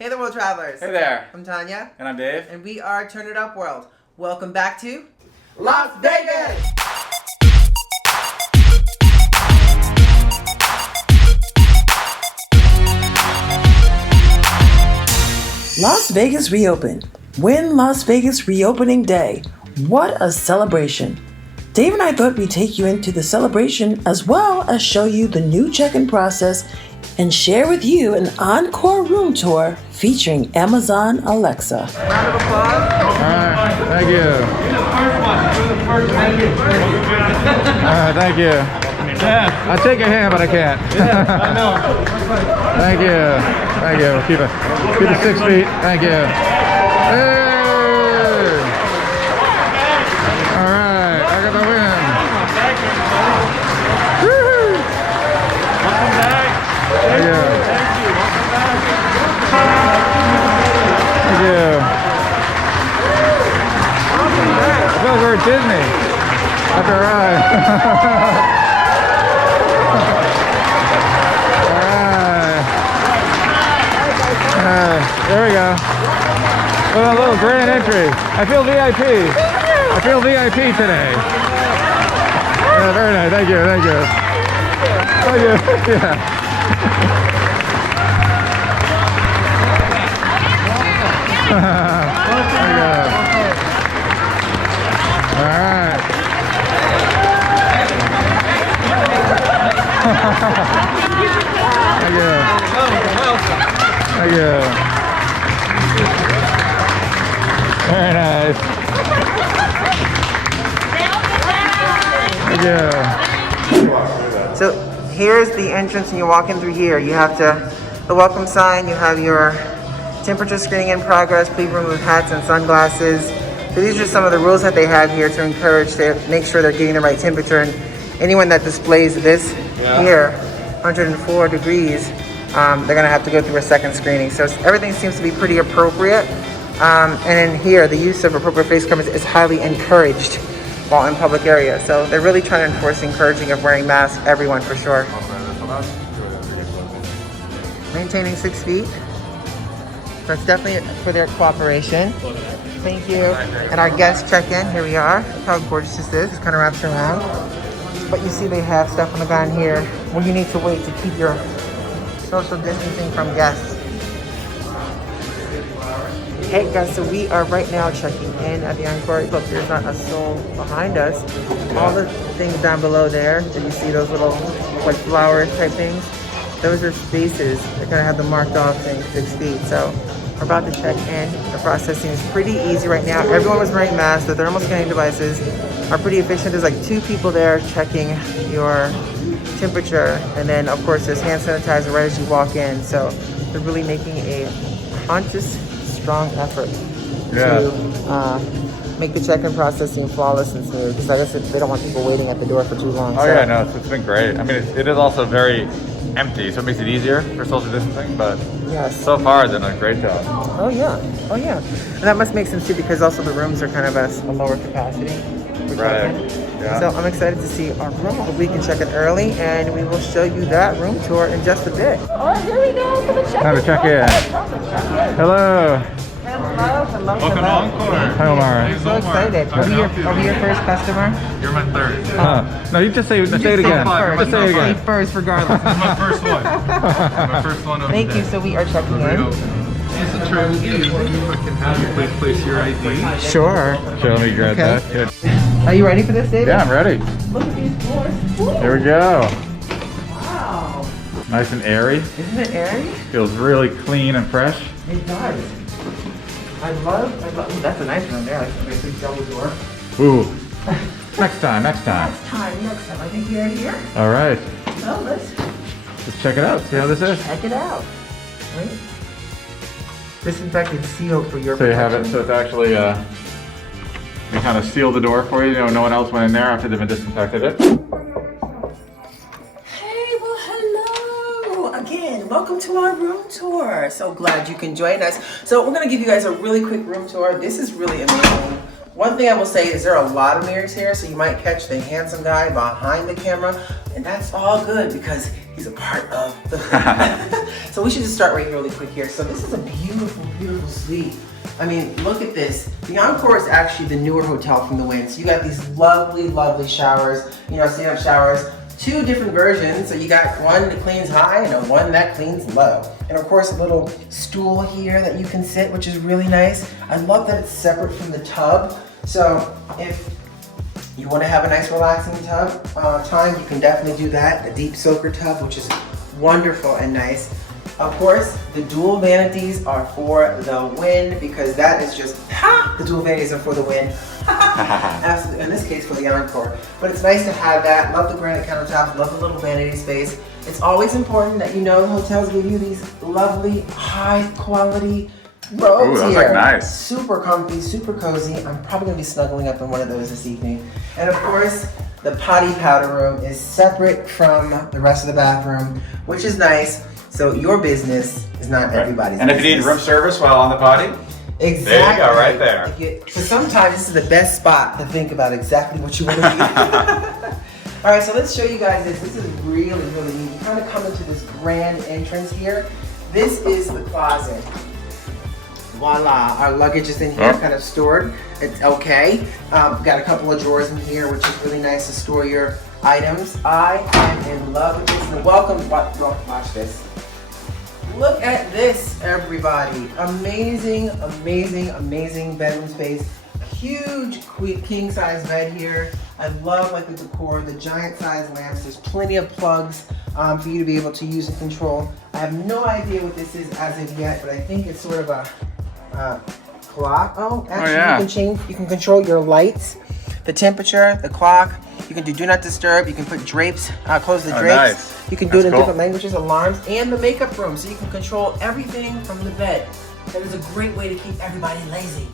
Hey there, world travelers. Hey there. I'm Tanya. And I'm Dave. And we are Turn It Up World. Welcome back to Las Vegas. Las Vegas reopened. Wynn Las Vegas reopening day. What a celebration. Dave and I thought we'd take you into the celebration as well as show you the new check-in process and share with you an encore room tour featuring Amazon Alexa. Round of applause. All right, thank you. Thank you. Yeah. I'll take your hand, but I can't. Yeah, I know. Thank you. Thank you. Keep it 6 feet. Thank you. Hey! All right, I got the win. Woo-hoo! Welcome back. Thank you. Welcome back. Thank you. I feel like we're at Disney after a ride. There we go. A little grand entry. I feel VIP. I feel VIP today. Yeah, very nice. Thank you. Thank you. Thank you. Yeah. There you go. All right. Thank you. Thank you. Very nice. Thank you. So here's the entrance, and you walk in through here. You have the welcome sign. You have your temperature screening in progress. Please remove hats and sunglasses. So these are some of the rules that they have here to encourage to make sure they're getting the right temperature. And anyone that displays this here, 104 degrees, they're gonna have to go through a second screening. So everything seems to be pretty appropriate. And in here, the use of appropriate face coverings is highly encouraged while in public areas. So they're really trying to enforce encouraging of wearing masks, everyone for sure. Maintaining 6 feet. That's definitely for their cooperation. Thank you. And our guest check-in, here we are. Look how gorgeous this is. It kind of wraps around. But you see they have stuff on the ground here where you need to wait to keep your social distancing from guests. Hey guys, so we are right now checking in at the Encore. Look, there's not a soul behind us. All the things down below there, did you see those little like flowers type things? Those are spaces. They kind of have the marked off thing, 6 feet. So we're about to check in. The process seems pretty easy right now. Everyone was wearing masks. The thermal scanning devices are pretty efficient. There's like 2 people there checking your temperature. And then of course there's hand sanitizer right as you walk in. So they're really making a conscious, strong effort to make the check-in process seem flawless and smooth. Because I guess they don't want people waiting at the door for too long. Oh yeah, no, it's been great. I mean, it is also very empty, so it makes it easier for social distancing, but so far they've done a great job. Oh yeah. And that must make sense too, because also the rooms are kind of a lower capacity. Right. Yeah. So I'm excited to see our room. We can check in early, and we will show you that room tour in just a bit. All right, here we go for the check-in. Time to check in. Hello. Hello. Welcome to Encore. Hi, Omar. I'm so excited. Are we your first customer? You're my third. No, you just say it again. Just say it again. Say first, regardless. This is my first one. My first one of Thank the you. day. So we are checking in. It's a travel key. If I can have you please place your ID. Sure. Sure, let me grab that. Good. Are you ready for this, David? Yeah, I'm ready. Look at these floors. Here we go. Wow. Nice and airy. Isn't it airy? Feels really clean and fresh. It does. I love. Ooh, that's a nice room there. Like a big double door. Ooh. Next time. Next time. I think we are here. All right. Well, let's check it out. See how this is. check it out. Right? Disinfected seal for your So you have protection. it. So it's actually we kind of seal the door for you. You know, no one else went in there after they've been disinfected it. Hey, well, hello again. Welcome to our room tour. So glad you can join us. So we're going to give you guys a really quick room tour. This is really amazing. One thing I will say is there are a lot of mirrors here, so you might catch the handsome guy behind the camera, and that's all good because he's a part of the So we should just start right here really quick here. So this is a beautiful, beautiful suite. I mean, look at this. The Encore is actually the newer hotel from the Wynn. So you got these lovely, lovely showers, you know, stand-up showers. 2 different versions. So you got one that cleans high and one that cleans low. And of course, a little stool here that you can sit, which is really nice. I love that it's separate from the tub. So if you want to have a nice relaxing tub time, you can definitely do that. A deep soaker tub, which is wonderful and nice. Of course, the dual vanities are for the Wynn, because that is just, the dual vanities are for the Wynn. Absolutely, in this case for the Encore. But it's nice to have that. Love the granite countertops, love the little vanity space. It's always important that you know the hotels give you these lovely, high quality robes here. Like nice. Super comfy, super cozy. I'm probably gonna be snuggling up in one of those this evening. And of course, the potty powder room is separate from the rest of the bathroom, which is nice. So your business is not everybody's And if business. you need room service while on the potty, exactly. There you go, right there. So sometimes this is the best spot to think about exactly what you want to do. All right, so let's show you guys this. This is really, really neat. You kind of come into this grand entrance here. This is the closet. Voila, our luggage is in here, kind of stored. It's okay. Got a couple of drawers in here, which is really nice to store your items. I am in love with this. And welcome, watch this. Look at this, everybody. Amazing, amazing, amazing bedroom space. Huge king size bed here. I love like the decor, the giant size lamps. There's plenty of plugs for you to be able to use and control. I have no idea what this is as of yet, but I think it's sort of a clock. Oh, actually you can control your lights, the temperature, the clock. You can do not disturb. You can put drapes, close the drapes. Nice. You can do it in different languages, alarms, and the makeup room. So you can control everything from the bed. That is a great way to keep everybody lazy.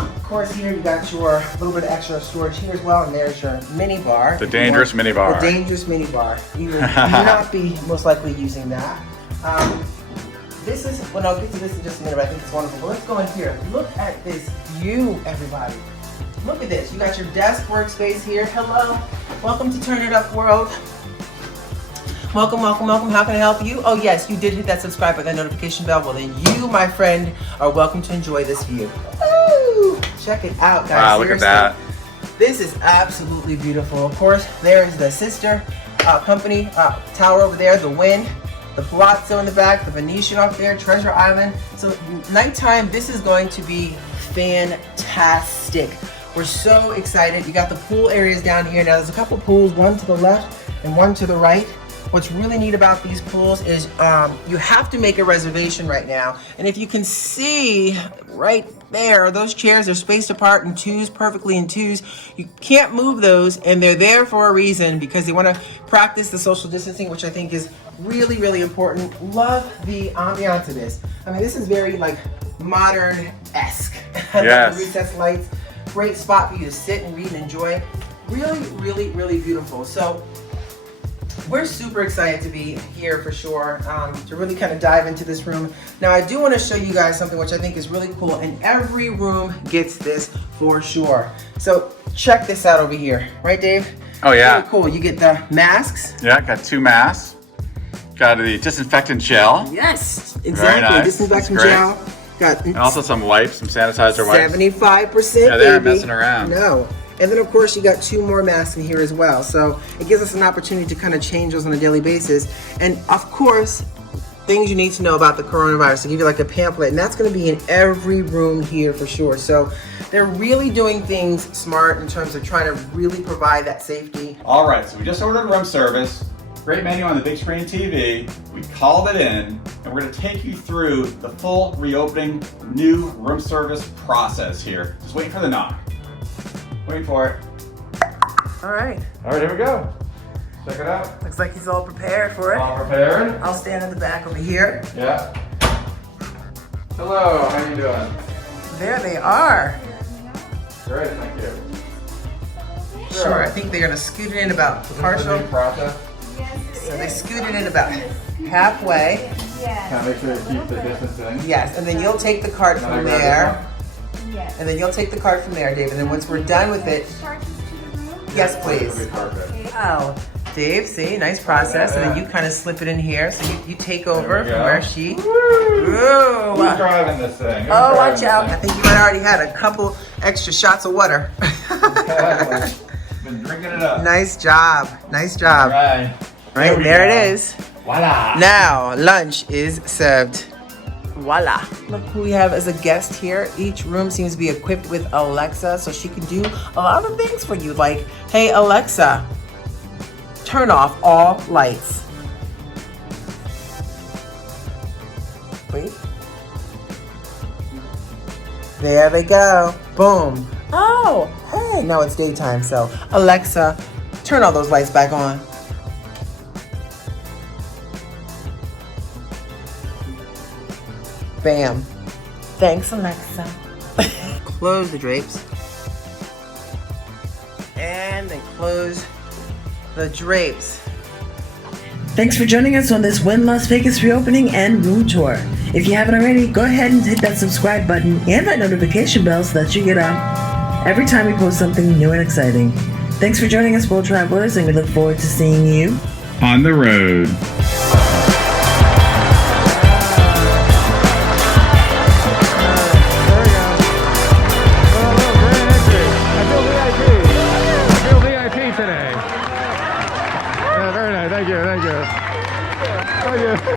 Of course, here you got your little bit of extra storage here as well, and there's your mini bar. The dangerous mini bar. The dangerous mini bar. You will not be most likely using that. This is, well, I'll get to this in just a minute, but I think it's wonderful. But let's go in here. Look at this view, everybody. Look at this. You got your desk workspace here. Hello. Welcome to Turn It Up World. Welcome, welcome, welcome. How can I help you? Oh, yes, you did hit that subscribe button, that notification bell. Well, then you, my friend, are welcome to enjoy this view. Ooh, check it out, guys. Wow, look at that. This is absolutely beautiful. Of course, there is the sister company tower over there, the Wynn. The Palazzo in the back, the Venetian up there, Treasure Island. So nighttime, this is going to be fantastic. We're so excited. You got the pool areas down here. Now there's a couple pools, one to the left and one to the right. What's really neat about these pools is you have to make a reservation right now. And if you can see right there, those chairs are spaced apart in twos, perfectly in twos. You can't move those, and they're there for a reason because they want to practice the social distancing, which I think is really, really important. Love the ambiance of this. I mean, this is very like modern-esque. Yes. The recessed lights. Great spot for you to sit and read and enjoy. Really, really, really beautiful. So we're super excited to be here for sure, to really kind of dive into this room. Now I do want to show you guys something which I think is really cool, and every room gets this for sure. So check this out over here, right, Dave? Oh yeah. Really cool. You get the masks. Yeah, got 2 masks. Got the disinfectant gel. Yes, exactly. Very nice. Disinfectant gel. Got And also some wipes, some sanitizer wipes. 75%. Yeah, they aren't baby. messing around. No. And then of course you got 2 more masks in here as well. So it gives us an opportunity to kind of change those on a daily basis. And of course, things you need to know about the coronavirus. To give you like a pamphlet, and that's going to be in every room here for sure. So they're really doing things smart in terms of trying to really provide that safety. All right, so we just ordered room service. Great menu on the big screen TV. We called it in, and we're gonna take you through the full reopening new room service process here. Just waiting for the knock. Waiting for it. All right. All right, here we go. Check it out. Looks like he's all prepared for it. All prepared. I'll stand in the back over here. Yeah. Hello, how you doing? There they are. Great, thank you. Sure, I think they're gonna scoot it in about partial. Process. So they scoot it in about halfway. Kind of make sure to keep the distancing. Yes, and then you'll take the card from there. Yes. And then you'll take the card from there, Dave. And then once we're done with it, yes, please. That'll be perfect. Wow, Dave, see, nice process. And then you kind of slip it in here. So you take over from where she. Who's Ooh. driving this thing? Who's Oh, driving watch out. I think you might already had a couple extra shots of water. this thing? Been drinking it up. Nice job. Nice job. Right. Right, we there go. it is. Voila. Now, lunch is served. Voila. Look who we have as a guest here. Each room seems to be equipped with Alexa, so she can do a lot of things for you. Like, hey, Alexa, turn off all lights. Wait. There they go. Boom. Oh, hey, now it's daytime, so Alexa, turn all those lights back on. Bam. Thanks, Alexa. Close the drapes. And then close the drapes. Thanks for joining us on this Wynn Las Vegas reopening and room tour. If you haven't already, go ahead and hit that subscribe button and that notification bell so that you get up every time we post something new and exciting. Thanks for joining us, world travelers, and we look forward to seeing you On the road. Today. Yeah, very nice. Thank you. Thank you. Thank you.